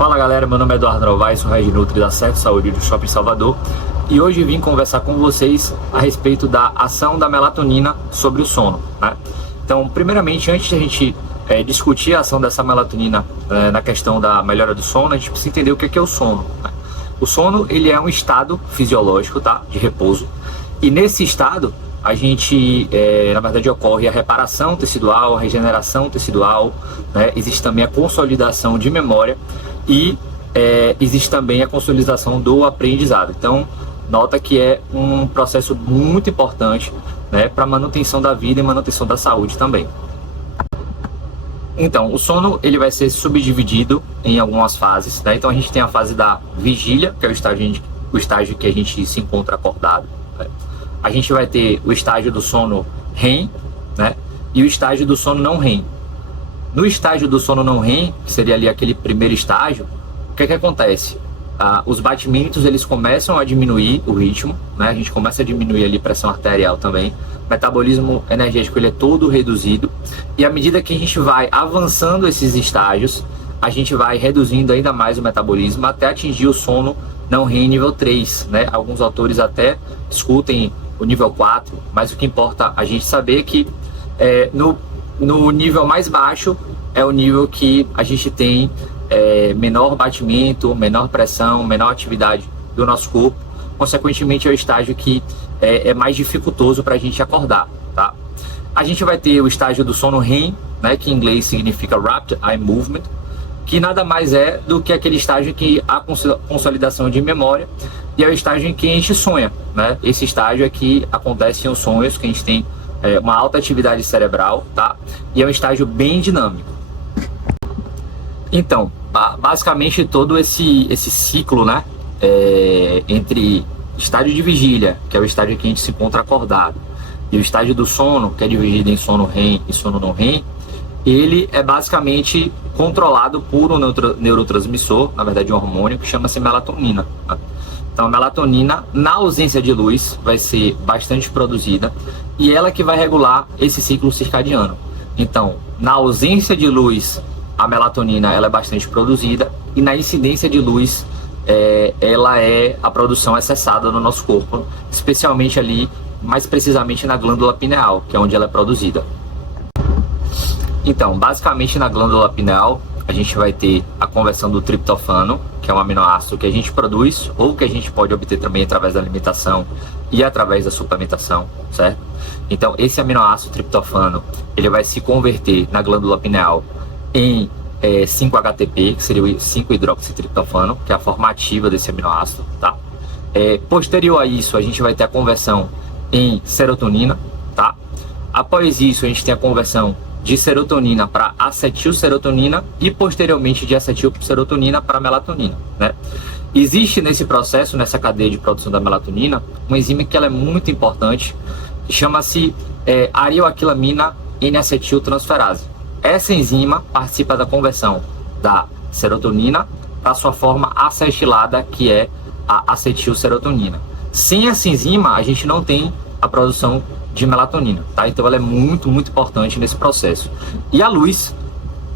Fala galera, meu nome é Eduardo Novaes, sou Head Nutri da Certo Saúde do Shopping Salvador e hoje vim conversar com vocês a respeito da ação da melatonina sobre o sono, né? Então, primeiramente, antes de a gente discutir a ação dessa melatonina na questão da melhora do sono, a gente precisa entender o que é o sono, né? O sono, ele é um estado fisiológico, tá? De repouso, e nesse estado a gente, na verdade, ocorre a reparação tecidual, a regeneração tecidual, né? Existe também a consolidação de memória e existe também a consolidação do aprendizado. Então, nota que é um processo muito importante, né, para manutenção da vida e manutenção da saúde também. Então, o sono ele vai ser subdividido em algumas fases, né? Então, a gente tem a fase da vigília, que é o estágio que a gente se encontra acordado, né? A gente vai ter o estágio do sono REM, né? E o estágio do sono não REM. No estágio do sono não REM, que seria ali aquele primeiro estágio, o que acontece? Os batimentos eles começam a diminuir o ritmo, né? A gente começa a diminuir ali a pressão arterial também. O metabolismo energético ele é todo reduzido. E à medida que a gente vai avançando esses estágios, a gente vai reduzindo ainda mais o metabolismo até atingir o sono não REM nível 3, né? Alguns autores até discutem o nível 4, mas o que importa a gente saber é que no nível mais baixo é o nível que a gente tem menor batimento, menor pressão, menor atividade do nosso corpo. Consequentemente, é o estágio que é mais dificultoso para a gente acordar, tá? A gente vai ter o estágio do sono REM, né, que em inglês significa Rapid Eye Movement, que nada mais é do que aquele estágio que há consolidação de memória e é o estágio em que a gente sonha, né? Esse estágio é que acontece os sonhos, que a gente tem uma alta atividade cerebral, tá? E é um estágio bem dinâmico. Então, basicamente todo esse ciclo, né, entre estágio de vigília, que é o estágio em que a gente se encontra acordado, e o estágio do sono, que é dividido em sono REM e sono não REM, ele é basicamente controlado por um neurotransmissor, na verdade um hormônio, que chama-se melatonina, né? Então a melatonina, na ausência de luz, vai ser bastante produzida e ela que vai regular esse ciclo circadiano. Então, na ausência de luz, a melatonina ela é bastante produzida e na incidência de luz, a produção é cessada no nosso corpo, especialmente ali, mais precisamente na glândula pineal, que é onde ela é produzida. Então, basicamente na glândula pineal, a gente vai ter a conversão do triptofano, que é um aminoácido que a gente produz ou que a gente pode obter também através da alimentação e através da suplementação, certo? Então, esse aminoácido triptofano, ele vai se converter na glândula pineal em 5-HTP, que seria o 5-hidroxitriptofano, que é a forma ativa desse aminoácido, tá? Posterior a isso, a gente vai ter a conversão em serotonina, tá? Após isso, a gente tem a conversão de serotonina para acetilserotonina e posteriormente de acetilserotonina para melatonina, né? Existe nesse processo, nessa cadeia de produção da melatonina, uma enzima que ela é muito importante, que chama-se arioaquilamina N-acetiltransferase. Essa enzima participa da conversão da serotonina para sua forma acetilada, que é a acetilserotonina. Sem essa enzima, a gente não tem a produção de melatonina, tá? Então ela é muito, muito importante nesse processo. E a luz,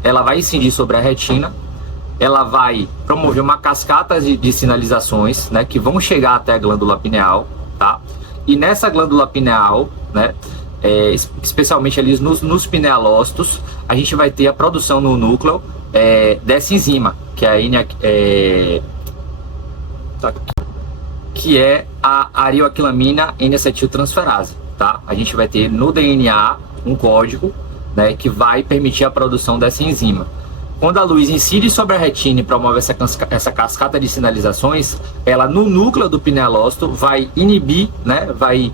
ela vai incidir sobre a retina, ela vai promover uma cascata de sinalizações, né, que vão chegar até a glândula pineal, tá? E nessa glândula pineal, né, especialmente ali nos pinealócitos, a gente vai ter a produção no núcleo dessa enzima, que é a arioaquilamina N-acetiltransferase, tá? A gente vai ter no DNA um código, né, que vai permitir a produção dessa enzima. Quando a luz incide sobre a retina e promove essa cascata de sinalizações, ela no núcleo do pinealócito vai inibir, né, vai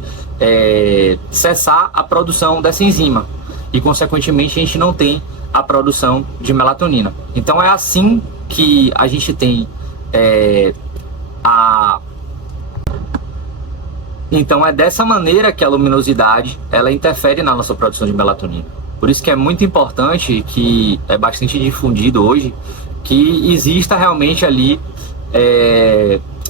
cessar a produção dessa enzima e consequentemente a gente não tem a produção de melatonina. Então é assim que a gente tem Então é dessa maneira que a luminosidade ela interfere na nossa produção de melatonina. Por isso que é muito importante, que é bastante difundido hoje, que exista realmente ali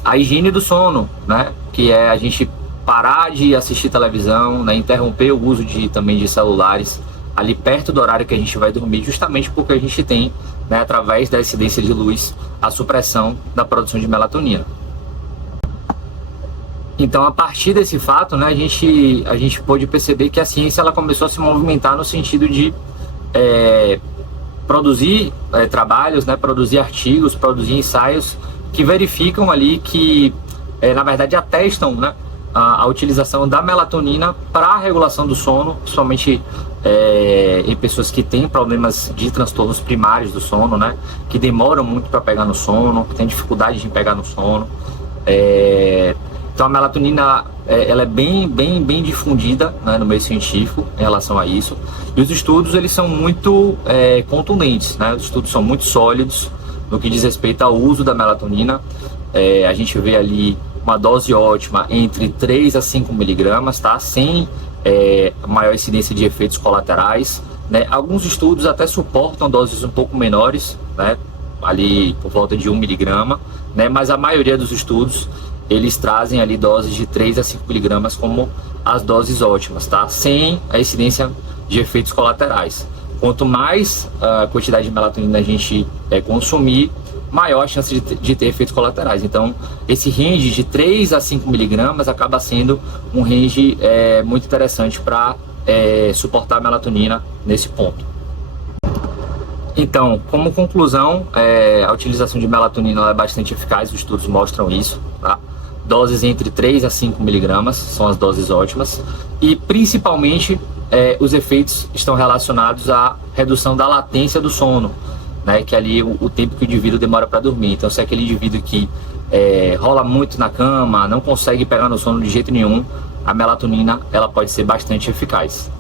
a higiene do sono, né? Que é a gente parar de assistir televisão, né? Interromper o uso também de celulares ali perto do horário que a gente vai dormir, justamente porque a gente tem, né, através da incidência de luz, a supressão da produção de melatonina. Então, a partir desse fato, né, a gente pôde perceber que a ciência ela começou a se movimentar no sentido de produzir trabalhos, né, produzir artigos, produzir ensaios que verificam ali que, na verdade, atestam, né, a utilização da melatonina para a regulação do sono, principalmente em pessoas que têm problemas de transtornos primários do sono, né, que demoram muito para pegar no sono, que têm dificuldade de pegar no sono. Então a melatonina ela é bem difundida, né, no meio científico em relação a isso, e os estudos eles são muito contundentes, né? Os estudos são muito sólidos no que diz respeito ao uso da melatonina. A gente vê ali uma dose ótima entre 3 a 5 miligramas, tá? Sem maior incidência de efeitos colaterais, né? Alguns estudos até suportam doses um pouco menores, né? Ali por volta de 1 miligrama, né? Mas a maioria dos estudos eles trazem ali doses de 3 a 5 miligramas como as doses ótimas, tá? Sem a incidência de efeitos colaterais. Quanto mais quantidade de melatonina a gente consumir, maior a chance de ter efeitos colaterais. Então, esse range de 3 a 5 miligramas acaba sendo um range muito interessante para suportar a melatonina nesse ponto. Então, como conclusão, a utilização de melatonina é bastante eficaz, os estudos mostram isso, tá? Doses entre 3 a 5 miligramas são as doses ótimas, e principalmente os efeitos estão relacionados à redução da latência do sono, né, que é ali o tempo que o indivíduo demora para dormir. Então, se é aquele indivíduo que rola muito na cama, não consegue pegar no sono de jeito nenhum, a melatonina ela pode ser bastante eficaz.